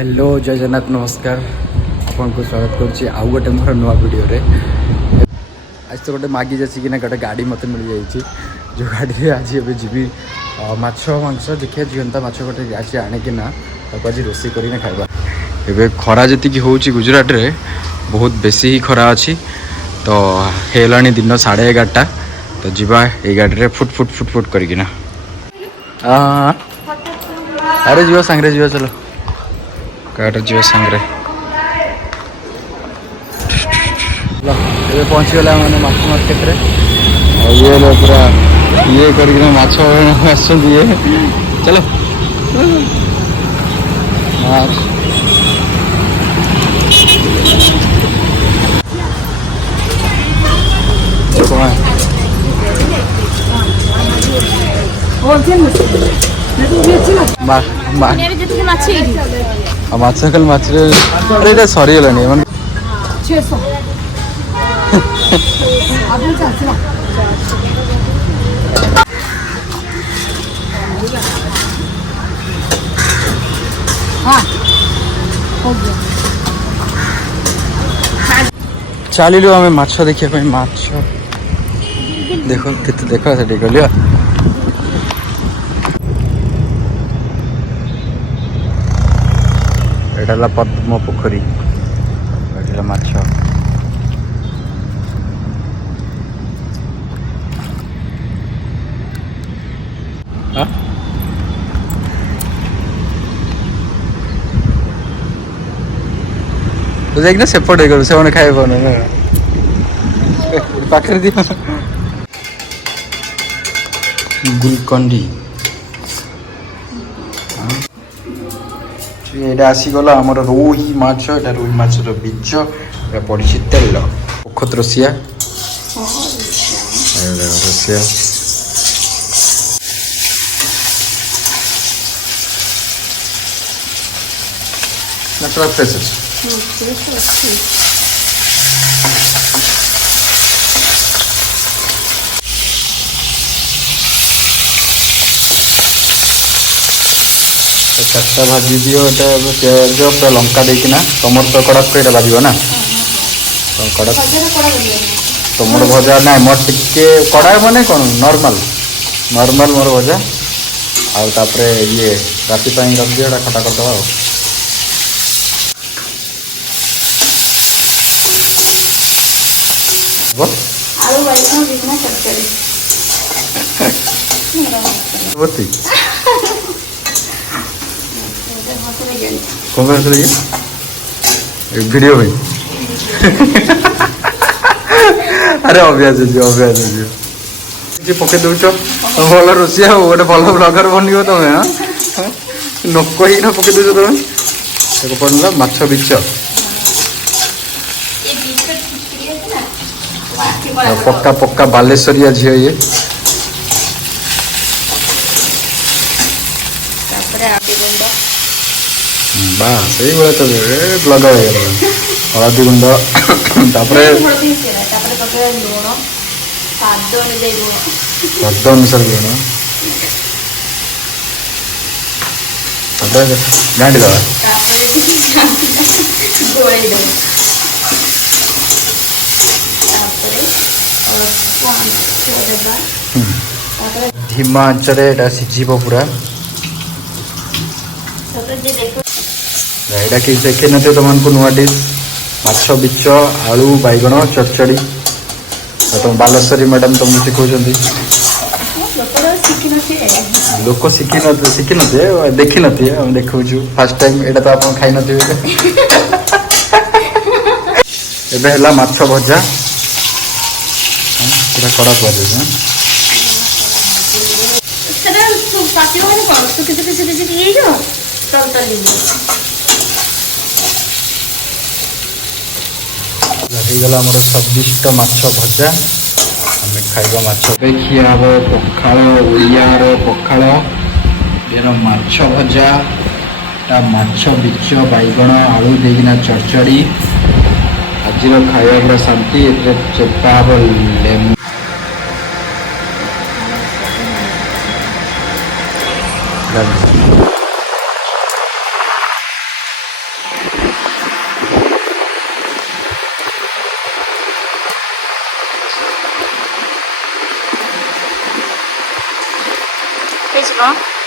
hello जय जगन्नाथ नमस्कार आपन को स्वागत करुच्ची आउ गोटे मोर नुआ वीडियो रे आज तो गोटे मागी जासी कि गोटे गाड़ी मत मिल जाइए जो गाड़ी आज ए जी माछ मांस देखिए जीवंता माछ गोटे आज आणिकी आज रोषे कर खाଇବା एबे खरा जी हूँ गुजरात रे बहुत बेसी ही खरा अच्छी तो हेलानी दिन 11:30 तो जीवा ये गाड़ी रे फुट फुट फुट फुट करना अरे जीवा सांगरे जीवा चलो गाड़ी जीव सांगे ये पहुँचीगला मैंने माछ मार्केट रे और ये पूरा ये करके माछ ये चलो माछ कल माछ अरे सरीगलानी चलू आम माछ देखा माछ देख केते देख से गलिया एटा पद्म पोखरी एटा माछ तो जाइना सेपटे कर से खाए पाखे दि गुलकंडी ये आसीगला आम रोही माछ एटा रोही माछर बीज पड़ी तेल पोखत रसिया रसिया फ्रेश अच्छे चार्टा भाजी दियो प्याज पूरा लंका देकिना तुम तो कड़क ये भाज ना कड़क तुम भजा ना मोर टिके कड़ा माने कौन नॉर्मल नॉर्मल मोर भजा आउे ये राति रख दिए खटा करदे कौन वीडियो में अरे अभ्यास पके दौच भल रोषिया गोटे भल ब्लगर बन तुम हाँ नक ही पके दौच तुम पड़ा माछ बीच पक्का पक्का बालेश्वरिया झील ये बास ये तो ब्लगर हलदी गुंड स्वाद अनुसार लुण गांडी दवा धीमा आंचरे सीझब पूरा यहाँ कि देखे न तुमको नुआ डिश माछ बीच आलू बैगण चचड़ी तुम बालेश्वरी मैडम तुमको शिखौं लोक शिखी नी देखी नी देखु फास्ट टाइम यहाँ तो आप खाई नी एबे माछ भजा पूरा कड़क भजा गला मोर स्वादिष्ट माछ भजा आम खाइबा माछ देखिए हम पखाल ओडियार पखाल माछ भजा ता माछ बीच बैगण आलू देना चरचड़ी आज खाଇବା पूरा शांति चेपा हम लेमु ହେଇଯିବ